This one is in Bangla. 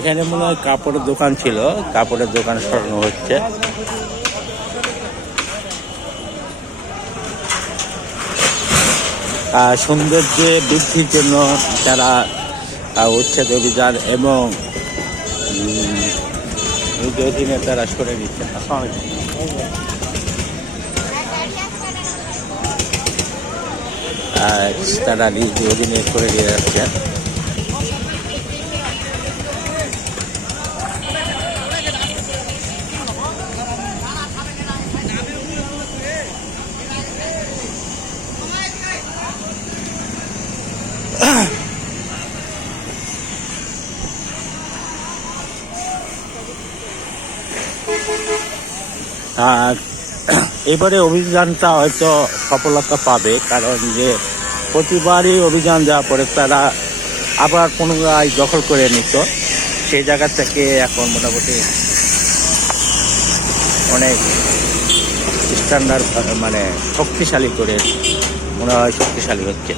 এখানে মনে হয় কাপড়ের দোকান ছিল। কাপড়ের দোকান সরানো হচ্ছে। সৌন্দর্যে বৃদ্ধির জন্য যারা উচ্ছেদ অভিযান এবং অধীনে তারা সরে দিচ্ছেন আহ, তারা নিজ অধীনে করে দিয়ে যাচ্ছে। আর এবারে অভিযানটা হয়তো সফলতা পাবে, কারণ যে প্রতিবারই অভিযান যাওয়ার পরে তারা আবার পুনরায় দখল করে নিত। সেই জায়গা থেকে এখন মোটামুটি অনেক স্ট্যান্ডার্ড মানে শক্তিশালী করে মনে হয় শক্তিশালী হচ্ছে।